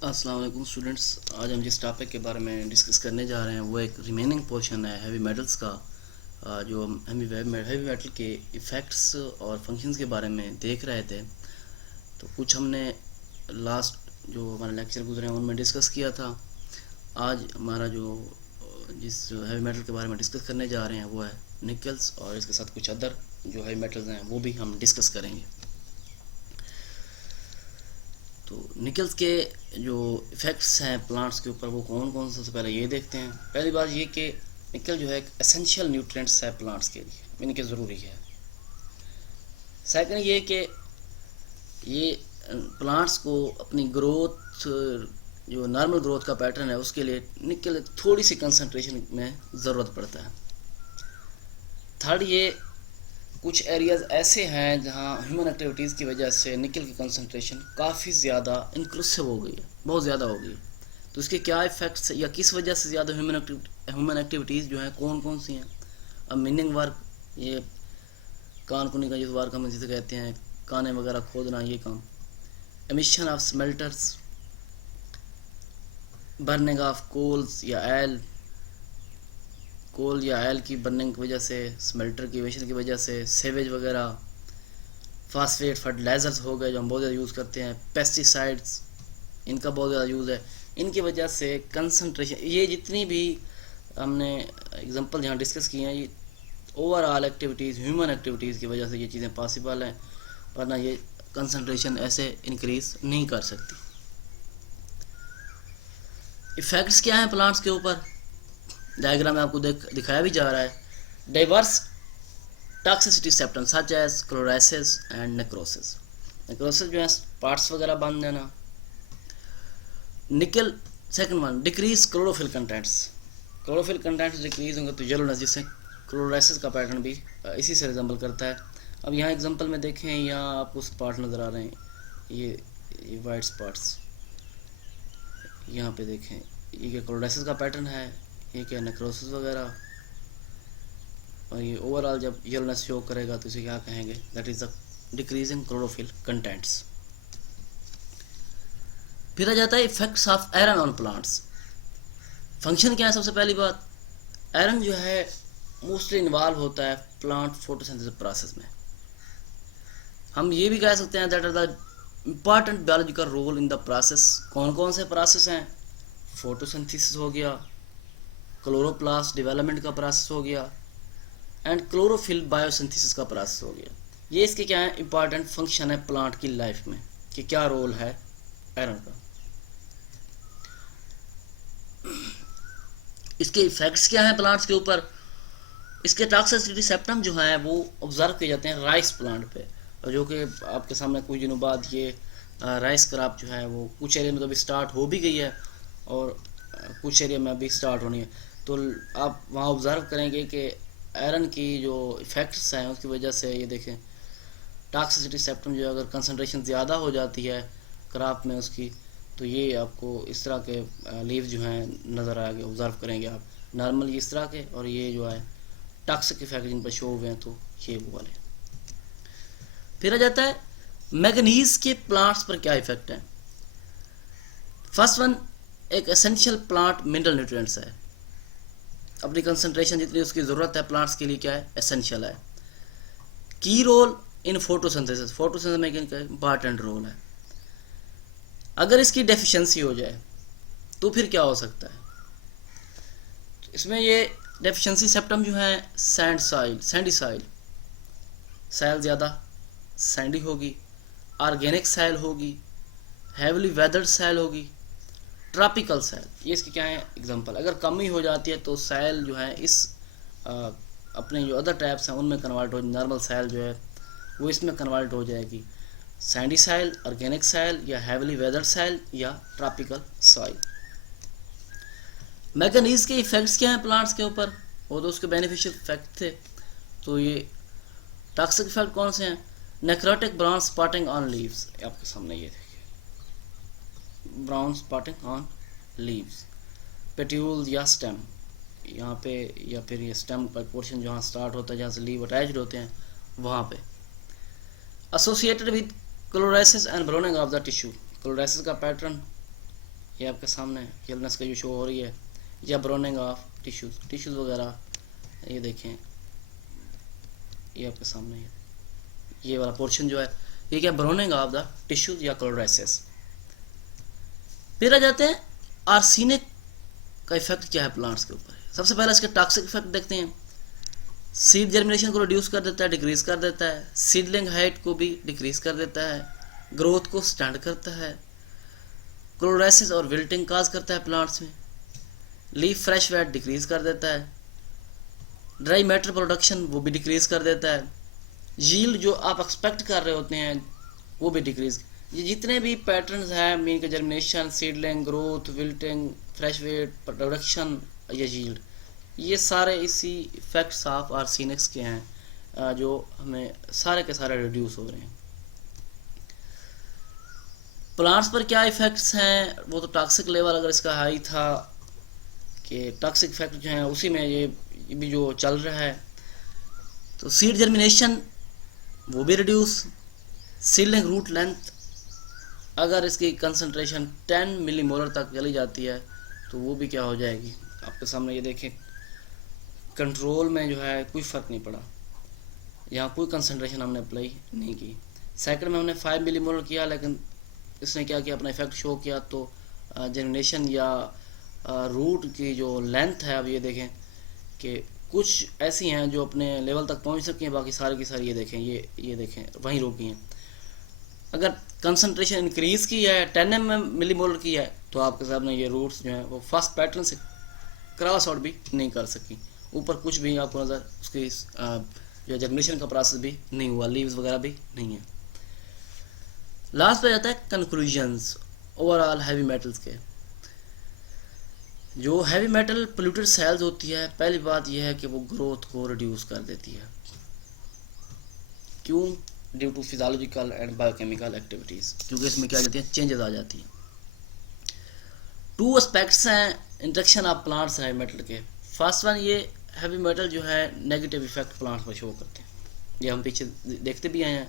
अस्सलाम वालेकुम स्टूडेंट्स। आज हम जिस टॉपिक के बारे में डिस्कस करने जा रहे हैं वो एक रिमेनिंग पोर्शन है हैवी मेटल्स का। जो हम हैवी मेटल के इफ़ेक्ट्स और फंक्शंस के बारे में देख रहे थे, तो कुछ हमने लास्ट जो हमारे लेक्चर गुजरे हैं उनमें डिस्कस किया था। आज हमारा जो जिस हैवी मेटल के बारे में डिस्कस करने जा रहे हैं वो है निकल्स, और इसके साथ कुछ अदर जो हैवी मेटल्स हैं वो भी हम डिस्कस करेंगे। तो निकल्स के जो इफ़ेक्ट्स हैं प्लांट्स के ऊपर वो कौन कौन से, सबसे पहले ये देखते हैं। पहली बात ये कि निकल जो है एक एसेंशियल न्यूट्रिएंट्स है प्लांट्स के लिए, यानी कि ज़रूरी है। सेकंड ये कि ये प्लांट्स को अपनी ग्रोथ, जो नॉर्मल ग्रोथ का पैटर्न है उसके लिए निकल थोड़ी सी कंसंट्रेशन में ज़रूरत पड़ता है। थर्ड ये कुछ एरियाज़ ऐसे हैं जहां ह्यूमन एक्टिविटीज़ की वजह से निकल की कंसंट्रेशन काफ़ी ज़्यादा इंक्लूसिव हो गई है, बहुत ज़्यादा हो गई। तो इसके क्या इफ़ेक्ट्स या किस वजह से ज़्यादा ह्यूमन एक्टिविटीज़ जो हैं कौन कौन सी हैं। अब मीनिंग वर्क, ये कान कुनी का जिस वर्क हम जिसे कहते हैं, काने वगैरह खोदना, ये काम। Emission of smelters, burning of coals या एल, कोल या एल की बर्निंग की वजह से, स्मेल्टर की वेशन की वजह से, सेवेज वगैरह, फास्फेट फर्टिलाइजर्स हो गए जो हम बहुत ज़्यादा यूज़ करते हैं, पेस्टिसाइड्स, इनका बहुत ज़्यादा यूज़ है। इनकी वजह से कंसंट्रेशन, ये जितनी भी हमने एग्जांपल यहाँ डिस्कस किए हैं, ये ओवरऑल एक्टिविटीज़, ह्यूमन एक्टिविटीज़ की वजह से ये चीज़ें पॉसिबल हैं, वरना ये कंसंट्रेशन ऐसे इंक्रीज़ नहीं कर सकती। इफ़ेक्ट्स क्या हैं प्लांट्स के ऊपर, डायग्राम में आपको दिखाया भी जा रहा है। Diverse toxicity symptoms such as chlorosis and necrosis. Necrosis जो है पार्ट्स वगैरह बांध देना। Nickel second one, decrease chlorophyll contents. Chlorophyll contents decrease होंगे तो येलोनेस, जिससे क्लोराइसिस का पैटर्न भी इसी से रिजेंबल करता है। अब यहाँ एग्जांपल में देखें, यहाँ आपको स्पॉट नज़र आ रहे हैं, ये वाइट स्पॉट्स यहाँ पे देखें, ये क्लोराइसिस का पैटर्न है, ये क्या नेक्रोसिस वगैरह। और ये ओवरऑल जब येलोनेस शो करेगा तो इसे क्या कहेंगे, that is the decreasing chlorophyll contents. फिर आ जाता है effects of iron on plants. Function क्या है, सबसे पहली बात, आयरन जो है मोस्टली इन्वॉल्व होता है प्लांट फोटोसिंथेसिस प्रोसेस में। हम ये भी कह सकते हैं that are the important biological role in the process. कौन कौन से प्रोसेस हैं, फोटोसिंथेसिस हो गया, क्लोरोप्लास्ट डेवलपमेंट का प्रोसेस हो गया, एंड क्लोरोफिल बायोसिंथेसिस का प्रोसेस हो गया। ये इसके क्या है, इंपॉर्टेंट फंक्शन है प्लांट की लाइफ में, कि क्या रोल है आयरन का। इसके इफेक्ट्स क्या हैं प्लांट्स के ऊपर। इसके टॉक्सिसिटी सिम्टम जो हैं वो ऑब्जर्व किए जाते हैं राइस प्लांट पे, और जो कि आपके सामने कुछ दिनों बाद ये राइस क्रॉप जो है वो कुछ एरिया में तो अभी स्टार्ट हो भी गई है, और कुछ एरिया में अभी स्टार्ट होनी है। तो आप वहाँ ऑब्ज़र्व करेंगे कि आयरन की जो इफ़ेक्ट्स हैं उसकी वजह से, ये देखें टॉक्सिसिटी सिम्टम जो है, अगर कंसनट्रेशन ज़्यादा हो जाती है क्रॉप में उसकी, तो ये आपको इस तरह के लीव जो हैं नज़र आएंगे, ऑब्ज़र्व करेंगे आप नॉर्मली इस तरह के, और ये जो है टॉक्सिक इफेक्ट जिन पर शो हुए हैं तो ये वो वाले। फिर आ जाता है मैग्नीज के प्लांट्स पर क्या इफेक्ट है। फर्स्ट वन, एक एसेंशियल प्लांट मिनरल न्यूट्रिएंट्स है, अपनी कंसंट्रेशन जितनी उसकी ज़रूरत है प्लांट्स के लिए क्या है, एसेंशियल है। की रोल इन फोटोसिंथेसिस, फोटोसिंथेसिस में इनका इंपॉर्टेंट रोल है। अगर इसकी डेफिशिएंसी हो जाए तो फिर क्या हो सकता है, तो इसमें ये डेफिशिएंसी सिम्टम जो है, सैंडी सॉइल, सैल ज़्यादा सैंडी होगी, ऑर्गेनिक सैल होगी, हैवली वेदर्ड सैल होगी, ट्रॉपिकल सैल, ये इसके क्या है एग्जांपल। अगर कमी हो जाती है तो सैल जो है इस अपने जो अदर टाइप्स हैं उनमें कन्वर्ट हो, नॉर्मल सैल जो है वो इसमें कन्वर्ट हो जाएगी, सैंडी सैल, ऑर्गेनिक सैल, या हैवली वेदर्ड सैल, या ट्रॉपिकल सॉइल। मैग्नीज के इफेक्ट्स क्या हैं प्लांट्स के ऊपर, वो तो उसके बेनिफिशियल इफेक्ट थे। तो ये टॉक्सिक इफेक्ट कौन से हैं, necrotic brown spotting on leaves, आपके सामने ये देखिए, ब्राउन स्पॉटिंग ऑन लीव्स, पेट्यूल या स्टेम यहाँ पे, या फिर ये स्टेम का पोर्शन जहाँ स्टार्ट होता है, जहाँ से लीव अटैच्ड होते हैं वहाँ पे। Associated with chlorosis and browning of the tissue, chlorosis का पैटर्न ये आपके सामने किलनेस का जो शो हो रही है, या ब्राउनिंग ऑफ टिश्यूज़ वगैरह, ये देखें, ये आपके सामने है, ये वाला पोर्शन जो है ये क्या, ब्राउनिंग ऑफ द टिश्यूज या क्लोरोसिस। फिर आ जाते हैं आर्सेनिक का इफेक्ट क्या है प्लांट्स के ऊपर। सबसे पहले इसके टॉक्सिक इफेक्ट देखते हैं। सीड जर्मिनेशन को रिड्यूस कर देता है, डिक्रीज कर देता है। सीडलिंग हाइट को भी डिक्रीज कर देता है। ग्रोथ को स्टंट करता है। क्लोरोसिस और विल्टिंग काज करता है प्लांट्स में। लीफ फ्रेश वेट डिक्रीज कर देता है। ड्राई मैटर प्रोडक्शन वो भी डिक्रीज कर देता है। यील्ड जो आप एक्सपेक्ट कर रहे होते हैं वो भी डिक्रीज। ये जितने भी पैटर्न्स हैं मीन के germination, seedling, growth, wilting, fresh weight production या यील्ड, ये सारे इसी इफेक्ट्स ऑफ आर्सेनिक्स के हैं जो हमें सारे के सारे रिड्यूस हो रहे हैं। प्लांट्स पर क्या इफेक्ट्स हैं, वो तो टॉक्सिक लेवल अगर इसका हाई था कि टॉक्सिक इफेक्ट जो है उसी में ये भी जो चल रहा है। तो सीड जर्मिनेशन वो भी रिड्यूस। सीडलिंग रूट लेंथ अगर इसकी कंसंट्रेशन 10 मिलीमोलर तक चली जाती है तो वो भी क्या हो जाएगी, आपके सामने ये देखें, कंट्रोल में जो है कोई फ़र्क नहीं पड़ा, यहाँ कोई कंसंट्रेशन हमने अप्लाई नहीं की। सेकंड में हमने 5 मिलीमोलर किया, लेकिन इसने क्या किया, अपना इफेक्ट शो किया। तो जर्मिनेशन या रूट की जो लेंथ है, अब ये देखें कि कुछ ऐसी हैं जो अपने लेवल तक पहुंच सकती हैं, बाकी सारी की सारी ये देखें, ये देखें वहीं रुकी हैं। अगर कंसंट्रेशन इंक्रीज़ की है, 10 मिलीमोलर की है, तो आपके सामने ये रूट्स जो हैं वो फर्स्ट पैटर्न से क्रॉस आउट भी नहीं कर सकी। ऊपर कुछ भी आपको नज़र उसकी जो जर्मिनेशन का प्रोसेस भी नहीं हुआ, लीव्स वगैरह भी नहीं है। लास्ट पे जाता है कंक्लूजन्स ओवरऑल हैवी मेटल्स के। जो हैवी मेटल पोल्यूटेड सेल्स होती है, पहली बात यह है कि वो ग्रोथ को रिड्यूस कर देती है। क्यों? Due to physiological and biochemical activities, क्योंकि इसमें क्या जाती है, चेंजेस आ जाती हैं। 2 एस्पेक्ट्स हैं interaction of plants heavy metal के। फर्स्ट वन, ये हैवी मेटल जो है नेगेटिव इफेक्ट प्लांट्स पर शो करते हैं, ये हम पीछे देखते भी आए हैं।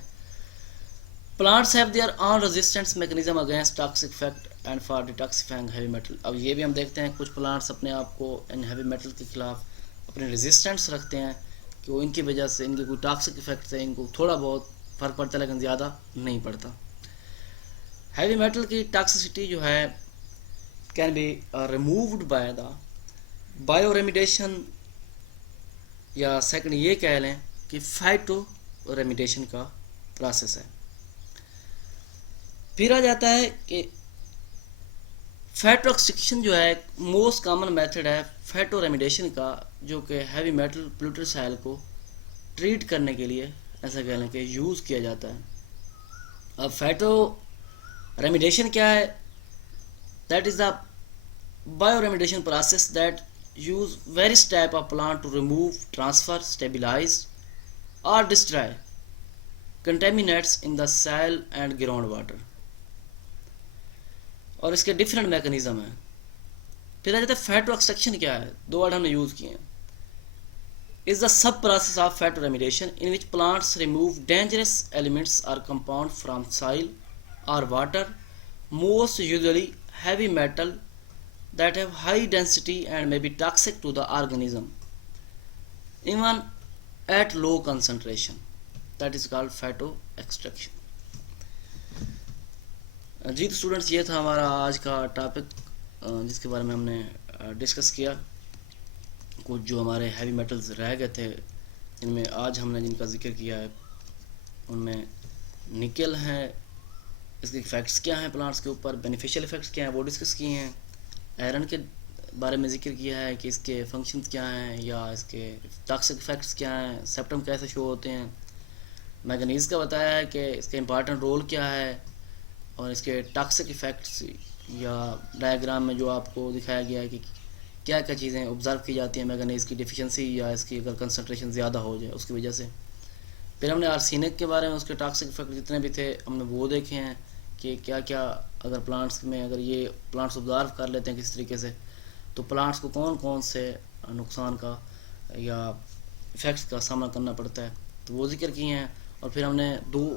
Plants have their on resistance mechanism against toxic effect and for detoxifying heavy metal. अब ये भी हम देखते हैं कुछ प्लांट्स अपने आप को इन हैवी मेटल के खिलाफ अपने रेजिस्टेंस रखते हैं कि वो इनकी वजह से, इनके कोई टॉक्सिक इफेक्ट से इनको थोड़ा बहुत फ़र्क पड़ता है, लेकिन ज़्यादा नहीं पड़ता। हैवी मेटल की टॉक्सिसिटी जो है can be removed by the bioremediation, या सेकंड ये कह लें कि फाइटो रेमिडेशन का प्रोसेस है। फिर आ जाता है कि फैटोक्सिक्शन जो है मोस्ट कॉमन मेथड है फैटो रेमिडेशन का, जो कि हैवी मेटल पोल्यूटेड सेल को ट्रीट करने के लिए ऐसा कह लें कि यूज़ किया जाता है। अब फैटो रेमिडेशन क्या है? That is the bio remediation process that use various type of plant to remove, transfer, stabilize or destroy contaminants in the soil and ground water। और इसके डिफरेंट मैकेनिज्म हैं। फिर आ जाता है फैटो एक्सट्रैक्शन क्या है, 2 वर्ड हमने यूज़ किए हैं। Is the sub process of phytoremediation in which plants remove dangerous elements और कंपाउंड फ्रॉम सॉइल और water, most usually heavy metal that have high density and may be toxic to the organism even at low concentration, that is called phyto extraction। जी तो students, ये था हमारा आज का topic जिसके बारे में हमने डिस्कस किया। कुछ जो हमारे हैवी मेटल्स रह गए थे, इनमें आज हमने जिनका जिक्र किया है उनमें निकल है, इसके इफ़ेक्ट्स क्या हैं प्लांट्स के ऊपर, बेनिफिशियल इफ़ेक्ट्स क्या हैं वो डिस्कस किए हैं। आयरन के बारे में जिक्र किया है कि इसके फंक्शंस क्या हैं या इसके टॉक्सिक इफेक्ट्स क्या हैं, सेप्टम कैसे शो होते हैं। मैंगनीज़ का बताया है कि इसका इम्पॉर्टेंट रोल क्या है, और इसके टॉक्सिक इफेक्ट्स या डायग्राम में जो आपको दिखाया गया है कि क्या क्या चीज़ें ऑब्जर्व की जाती हैं मैंगनीज़ की डिफिशिएंसी या इसकी अगर कंसंट्रेशन ज़्यादा हो जाए उसकी वजह से। फिर हमने आर्सेनिक के बारे में, उसके टॉक्सिक इफेक्ट जितने भी थे हमने वो देखे हैं कि क्या क्या अगर प्लांट्स में, अगर ये प्लांट्स ऑब्जर्व कर लेते हैं किस तरीके से, तो प्लांट्स को कौन कौन से नुकसान का या इफ़ेक्ट्स का सामना करना पड़ता है, तो वो जिक्र किए हैं। और फिर हमने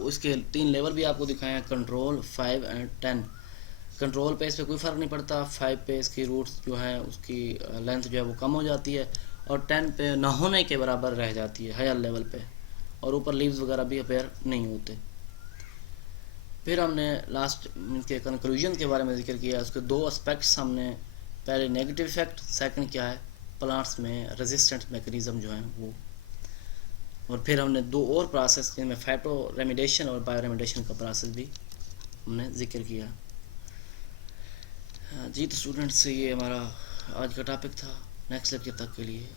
इसके 3 लेवल भी आपको दिखाए हैं, कंट्रोल, 5 एंड 10। कंट्रोल पे इस पर कोई फ़र्क नहीं पड़ता। 5 पे इसकी रूट्स जो हैं उसकी लेंथ जो है वो कम हो जाती है, और 10 पे ना होने के बराबर रह जाती है हायर लेवल पे, और ऊपर लीव्स वगैरह भी अपेयर नहीं होते। फिर हमने लास्ट के कंक्लूजन के बारे में जिक्र किया। उसके दो एस्पेक्ट्स हमने, पहले नेगेटिव इफेक्ट, सेकंड क्या है प्लांट्स में रेजिस्टेंट मैकेनिज्म जो हैं वो, और फिर हमने दो और प्रोसेस जिनमें फाइटो रेमिडेशन और बायो रेमिडेशन का प्रोसेस भी हमने जिक्र किया। जी तो स्टूडेंट्स, ये हमारा आज का टॉपिक था। नेक्स्ट लेक्चर तक के लिए